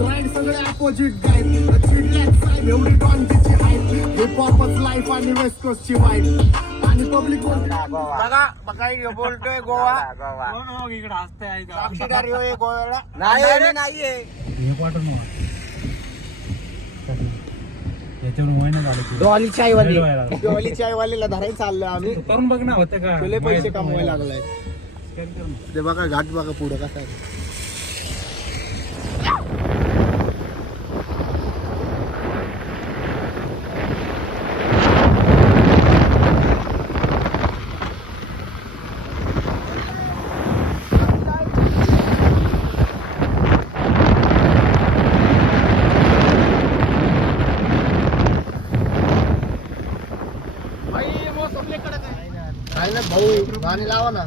Ride सगळे opposite guide चिडल्यात साहेब एवढी डॉनची हाईट हिप हॉपच लाईफ आणि वेस्ट कोस्टची वाईफ आणि पब्लिक बघा बघा बोलतोय गोवा इकडे हसते आहे का? साक्षीदार गोव्याला नाही, नाहीये. एक की. डॉली चायवाली. डॉली चायवालीला धरायला चाललो आम्ही करून बघ ना होते का तुले पैसे कमवायला लागलाय. ते बघा घाट बघा पुढं कसा आहे काय ना भाऊ गाणी लावा ना.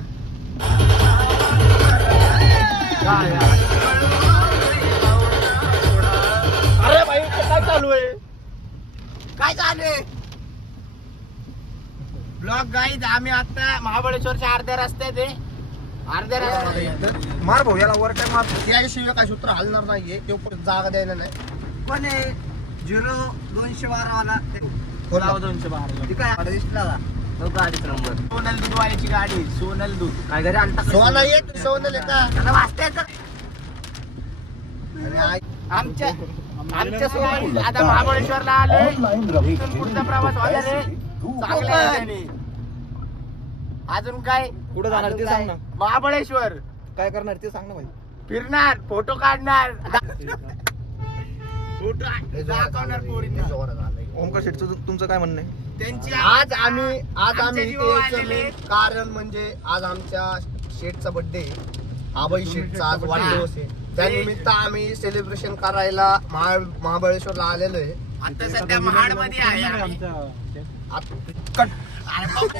अरे भाई काय चालू आहे? काय चालू आहे? ब्लॉग गाईज आम्ही आता महाबळेश्वरच्या अर्ध्या रस्त्यात आहे. अर्ध्या रस्त्यात मार भाऊ याला वर टाइम मार? त्याशिवाय काय सूत्र हलणार नाहीये ते पण जागा द्यायला नाही. पण झिरो दोनशे बारा वाला? दोनशे बारा? काय? दिसला गाडीचा नंबर सोनल दूधवाल्याची गाडी सोनल दूध. काय घरी आणता सोनल येत सोनल आहे का? त्याला वाचता येतं. आमच्या आमच्यासोबत आता महाबळेश्वरला आलोय. इथून पुढचा प्रवास होणार आहे. चांगल्या. अजून काय? कुठं जाणार ते? सांग ना. महाबळेश्वर. काय करणार ते सांग ना भाई फिरणार फोटो काढणार. फोटो दाखवणार पोरींना. ओमकार शेठ तुमचं काय म्हणणं आहे? त्यांची आज आम्ही आज आम्ही इथे यायचं main कारण म्हणजे आज आमच्या शेठचा बर्थडे आबाई शेठचा आज वाढदिवस आहे. त्यानिमित्त आम्ही सेलिब्रेशन करायला महा महाबळेश्वरला आलेलो आहे. आता सध्या महाडमध्ये आहे आम्ही. आमच्या आत- कट. अरे बाप.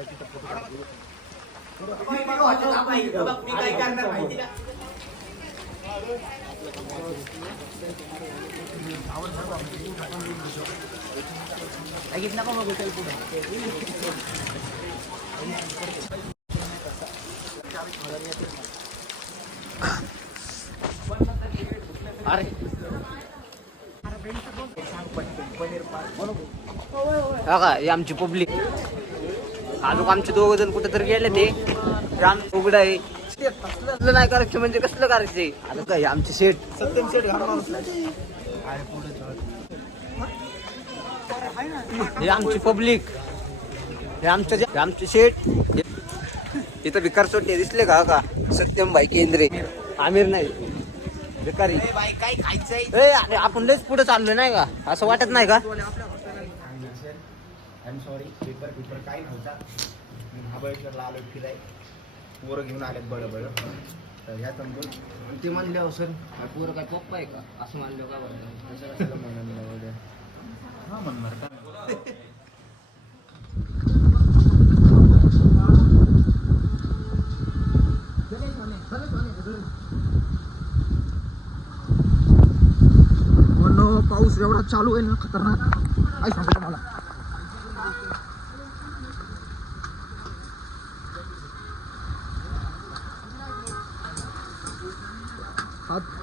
Lagit na ko mag-hotel po? Pare. Kaka, yam ju public. अजून आमचे दोघ जण कुठे तर गेले ते. हे आमचं उघड आहे. कसलं नाही करायचं म्हणजे कसलं करायचंय आता काय आमचे शेट. सत्यम शेठ हे आमची पब्लिक. हे आमचं जे- हे आमचे शेट. हे- इथं भिकार चोटे दिसले का का? सत्यम भाई केंद्रे. आमिर नाही. भिकारी. बाई काय खायचंय? ए अरे आपण लयच पुढे चाललोय नाही का? असं वाटत नाही का? I am sorry paper paper काही नव्हता. महाबळेश्वरला आलो फिराय पोरं घेऊन आलेत बळ बळ तर ह्या तंबून ते म्हणले सर पोरं काय पप्पा आहे का? असं म्हणलं का हा म्हणणार का पाऊस एवढा चालू आहे ना खतरनाक. काय सांगतो तुम्हाला?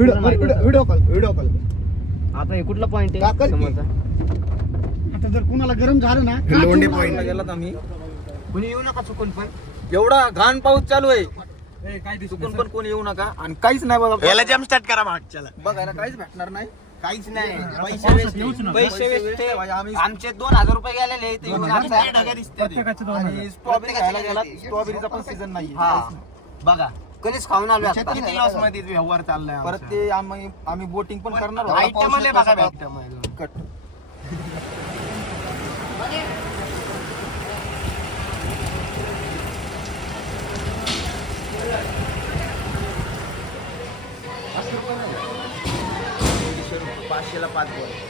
व्हिडिओ कॉल व्हिडिओ कॉल आता हे कुठला पॉइंट का कर की? आता जर कुणाला गरम झालं ना लोंढे पॉईंट गेलात आम्ही. कुणी येऊ नका चुकून पण. एवढा घाण पाऊस चालू आहे. चुकून पण कोणी येऊ नका. आणि काहीच नाही बघा याला जम्प स्टार्ट करा मागच्याला बघायला काहीच भेटणार नाही. काहीच नाही. पैसे waste. पैसे waste आहे. भाई, आम्ही आमचे दोन हजार रुपये गेलेले इथे येऊन. आणि स्ट्रॉबेरी खायला गेला स्ट्रॉबेरीचा पण सीझन नाही हा. बघा. कधीच खाऊन आलो आता. किती लॉसमध्ये व्यवहार चाललाय परत ते आम्ही आम्ही बोटिंग पण करणार होतो. आयटम आले बघा आयटम कट पाचशेला पाच गोल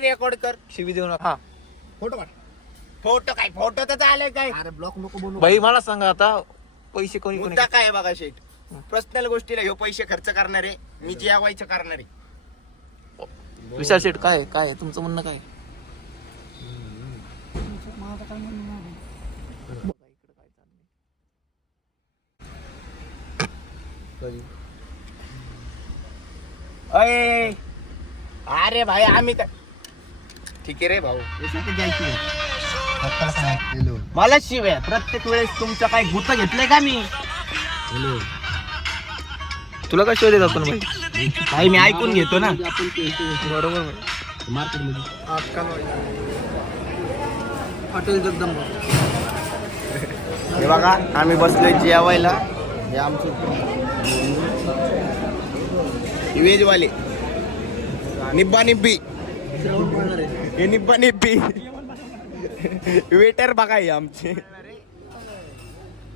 रेकॉर्ड कर. शिवी देऊ नका. फोटो काढ. फोटो काय? फोटो तर आले काय? अरे ब्लॉक नको बोलू. भाई मला सांगा आता पैसे कोणी कोणी मुद्दा काय आहे बघा शेठ? पर्सनल गोष्टीला ह्यो पैसे खर्च करणारे मी जेवायचं करणारे. विशाल शेठ काय काय तुमचं म्हणणं काय अय! अरे भाई आम्ही काय ठीक आहे रे भाऊ. मला शिव्या. प्रत्येक वेळेस तुमचं काय गुत घेतलंय का मी? तुला काय शोध देतात पण भाई? भाई मी ऐकून घेतो ना. बरोबर. हॉटेल जगदंबा. हे बघा आम्ही बसलोय जेवायला. हे आमचे व्हेज वाले निब्बा. निब्बी हे निब्बा निब्बी वेटर बघा हे आमचे.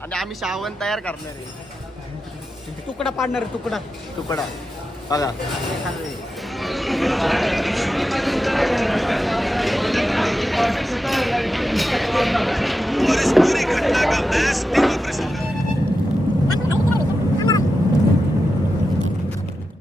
आणि आम्ही श्रावण तयार करणार आहे. तुकडा पाडणार तुकडा. तुकडा. बघा. और इस पूरी घटना का